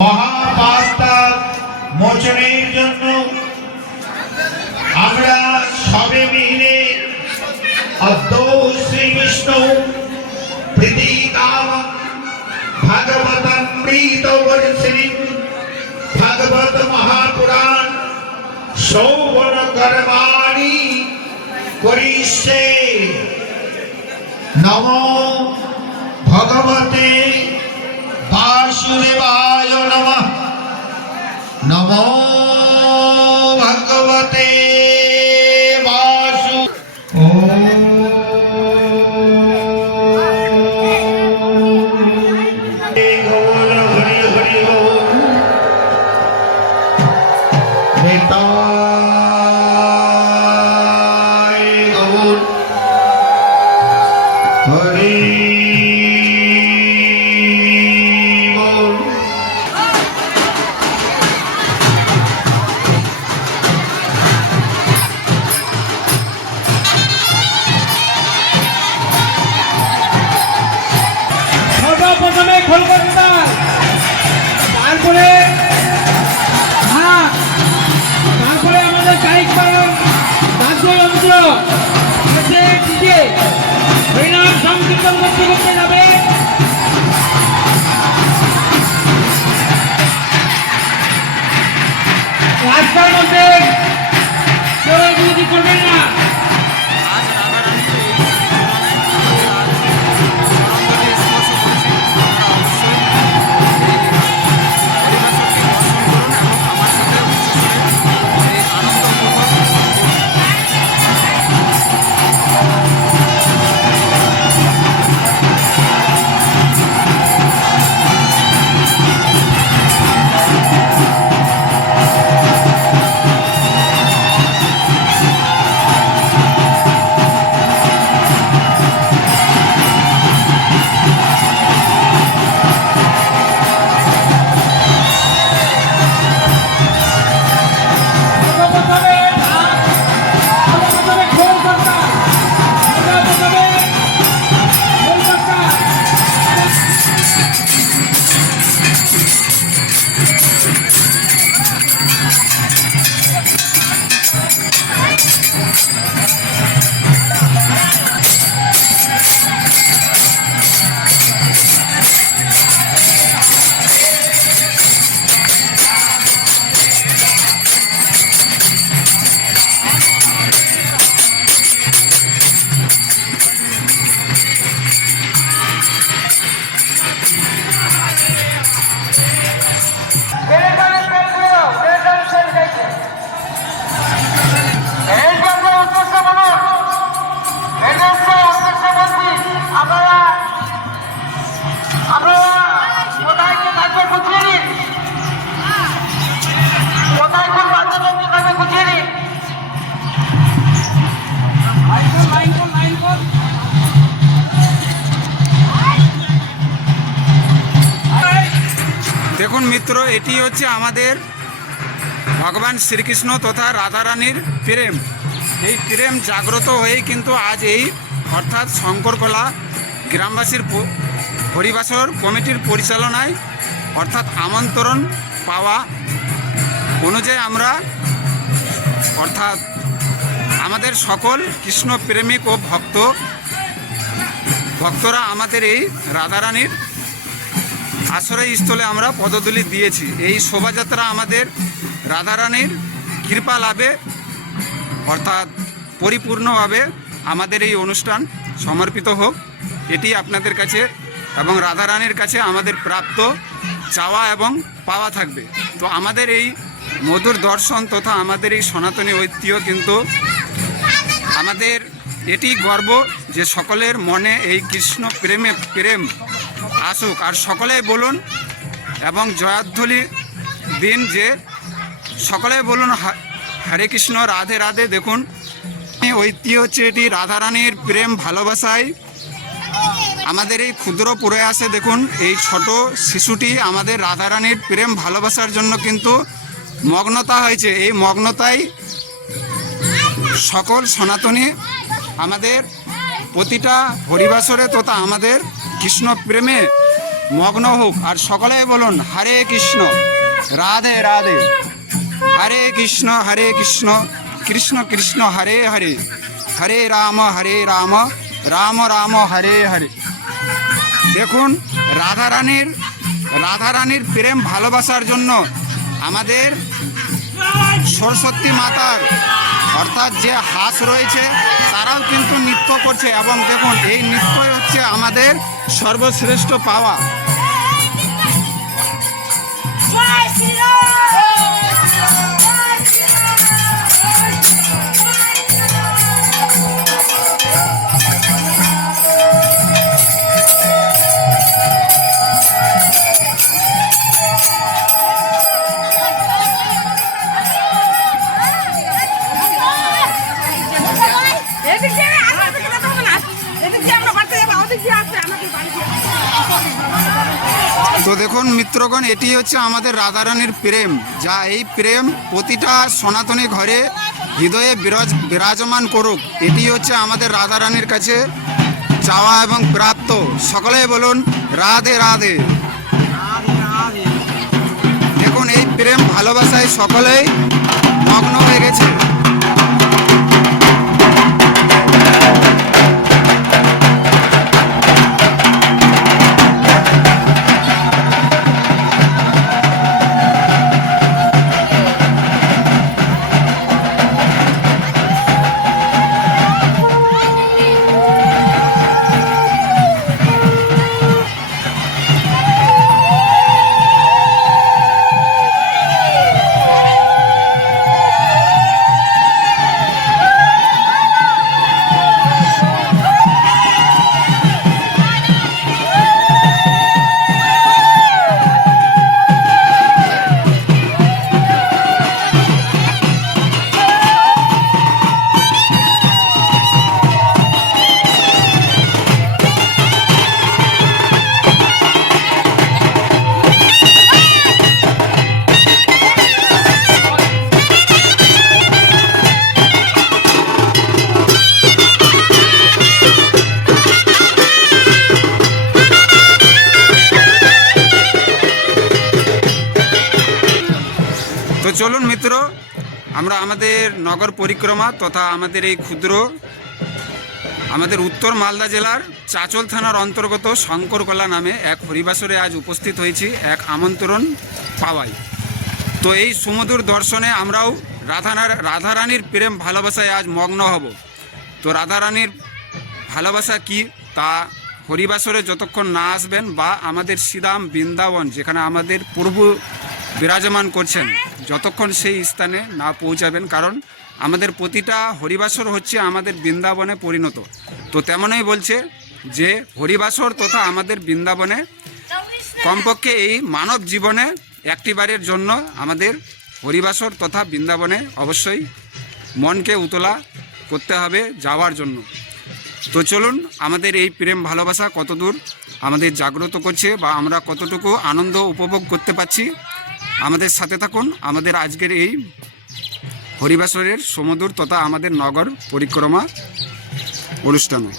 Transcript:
মহাপাস্তার মোচনের জন্য আমরা সবে মিলে অদ্য শ্রীকৃষ্ণ প্রীতিকাম ভাগবতামৃত বর্ষিণী ভাগবত মহাপুরাণ শোভন কর্মাণি করিষ্যে। নম ভগবতে বাসুদেবায় নমঃ নমো ভগবতে বাসু গৌর কলকাতা তারপরে হ্যাঁ তারপরে আমাদের গায়ক পালন বাদ্যযন্ত্র হরিনাম সংকীর্তন করতে করতে যাবে। রাস্তার মধ্যে দেখুন মিত্র, এটি হচ্ছে আমাদের ভগবান শ্রীকৃষ্ণ তথা রাধারানীর প্রেম। এই প্রেম জাগ্রত হয়েই কিন্তু আজ এই, অর্থাৎ শঙ্করকলা গ্রামবাসীর প- হরিবাসর কমিটির পরিচালনায়, অর্থাৎ আমন্ত্রণ পাওয়া অনুযায়ী আমরা, অর্থাৎ আমাদের সকল কৃষ্ণ প্রেমিক ও ভক্ত, ভক্তরা আমাদের এই রাধারানীর আশ্রয়স্থলে আমরা পদধূলি দিয়েছি। এই শোভাযাত্রা আমাদের রাধারানীর কৃপা লাভে, অর্থাৎ পরিপূর্ণভাবে আমাদের এই অনুষ্ঠান সমর্পিত হোক, এটি আপনাদের কাছে এবং রাধারানীর কাছে আমাদের প্রাপ্ত চাওয়া এবং পাওয়া থাকবে। তো আমাদের এই মধুর দর্শন তথা আমাদের এই সনাতনী ঐতিহ্য কিন্তু আমাদের এটি গর্ব যে সকলের মনে এই কৃষ্ণ প্রেমে প্রেম আসুক আর সকলেই বলুন এবং জয়াধ্বলি দিন যে সকলেই বলুন হরে কৃষ্ণ, রাধে রাধে। দেখুন ঐতিহ্য হচ্ছে এটি রাধারানীর প্রেম ভালোবাসায় আমাদের এই ক্ষুদ্র প্রয়াসে দেখুন, এই ছোট শিশুটি আমাদের রাধারানীর প্রেম ভালোবাসার জন্য কিন্তু মগ্নতা হয়েছে। এই মগ্নতায় সকল সনাতনী আমাদের প্রতিটা হরিবাসরে তথা আমাদের কৃষ্ণ প্রেমে মগ্ন হোক আর সকলেই বলুন, হরে কৃষ্ণ, রাধে রাধে। হরে কৃষ্ণ হরে কৃষ্ণ কৃষ্ণ কৃষ্ণ, হরে হরে। হরে রাম হরে রাম রাম রাম, হরে হরে। দেখুন রাধারানীর রাধারানীর প্রেম ভালোবাসার জন্য আমাদের সরস্বতী মাতার, অর্থাৎ যে হাঁস রয়েছে, তারাও কিন্তু নৃত্য করছে। এবং দেখুন, এই নৃত্যই হচ্ছে আমাদের সর্বশ্রেষ্ঠ পাওয়া। তো দেখুন মিত্রগণ, এটি হচ্ছে আমাদের রাধারানীর প্রেম, যা এই প্রেম প্রতিটা সনাতনী ঘরে হৃদয়ে বিরাজ, বিরাজমান করুক। এটি হচ্ছে আমাদের রাধারানীর কাছে চাওয়া এবং প্রাপ্ত। সকলেই বলুন, রাধে রাধে। দেখুন, এই প্রেম ভালোবাসায় সকলেই তো চলুন মিত্র, আমরা আমাদের নগর পরিক্রমা তথা আমাদের এই ক্ষুদ্র, আমাদের উত্তর মালদা জেলার চাচল থানার অন্তর্গত শঙ্করকলা নামে এক হরিবাসরে আজ উপস্থিত হয়েছি এক আমন্ত্রণ পাওয়াই। তো এই সমুদ্র দর্শনে আমরাও রাধানার, রাধারানীর প্রেম ভালোবাসায় আজ মগ্ন হব। তো রাধারানীর ভালোবাসা কি তা হরিবাসরে যতক্ষণ না আসবেন বা আমাদের শ্রীরাম বৃন্দাবন, যেখানে আমাদের প্রভু বিরাজমান করছেন যতক্ষণ সেই স্থানে না পৌঁছাবেন, কারণ আমাদের প্রতিটা হরিবাসর হচ্ছে আমাদের বৃন্দাবনে পরিণত। তো তেমনই বলছে যে হরিবাসর তথা আমাদের বৃন্দাবনে কমপক্ষে এই মানব জীবনে একটিবারের জন্য আমাদের হরিবাসর তথা বৃন্দাবনে অবশ্যই মনকে উতলা করতে হবে যাওয়ার জন্য। তো চলুন, আমাদের এই প্রেম ভালোবাসা কতদূর আমাদের জাগ্রত করছে বা আমরা কতটুকু আনন্দ উপভোগ করতে পারছি আমাদের সাথে থাকুন। আমাদের আজকের এই হরিবাসরের সমুদ্র তথা আমাদের নগর পরিক্রমা অনুষ্ঠানে।